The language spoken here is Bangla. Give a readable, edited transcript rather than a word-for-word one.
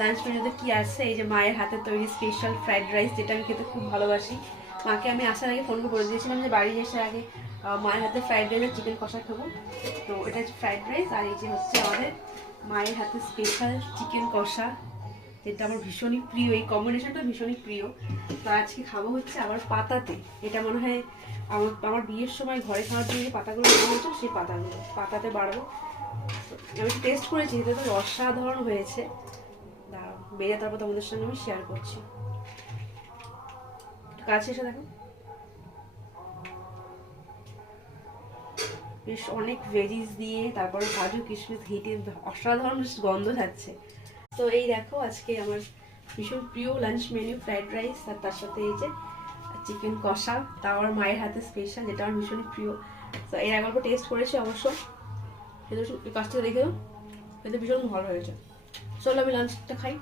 লাঞ্চ মেনুতে কি আছে, এই যে মায়ের হাতে তৈরি স্পেশাল ফ্রাইড রাইস, যেটা আমি খেতে খুব ভালোবাসি। মাকে আমি আসার আগে ফোন করে দিয়েছিলাম যে বাড়ি এসে আগে মায়ের হাতে ফ্রাইড রাইস আর চিকেন কষা খাবো। তো এটা হচ্ছে ফ্রাইড রাইস, আর এই যে হচ্ছে আমাদের মায়ের হাতে স্পেশাল চিকেন কষা, যেটা আমার ভীষণই প্রিয়। এই কম্বিনেশনটা ভীষণই প্রিয়। তো আজকে খাবো হচ্ছে আবার পাতাতে। এটা মনে হয় আমার বিয়ের সময় ঘরে খাওয়ার জন্য যে পাতাগুলো হয়েছিল, সেই পাতাতে বাড়াবো। আমি টেস্ট করেছি, এটা তো অসাধারণ হয়েছে। দাঁড়াও, বেড়ে তারপর তোমাদের সঙ্গে আমি শেয়ার করছি। কাছে এসে দেখো, বেশ অনেক ভেজিস দিয়ে, তারপর কাজু কিশমিশ হিটে অসাধারণ গন্ধ যাচ্ছে। তো এই দেখো আজকে আমার ভীষণ প্রিয় লাঞ্চ মেনু ফ্রাইড রাইস, আর তার সাথে এই যে চিকেন কষা, তাও আমার মায়ের হাতে স্পেশাল, যেটা আমার ভীষণই প্রিয়। তো এর আগে অল্প টেস্ট করেছি অবশ্য, কিন্তু কাছ থেকে দেখে কিন্তু ভীষণ ভালো হয়েছে। চলো আমি লাঞ্চটা খাই।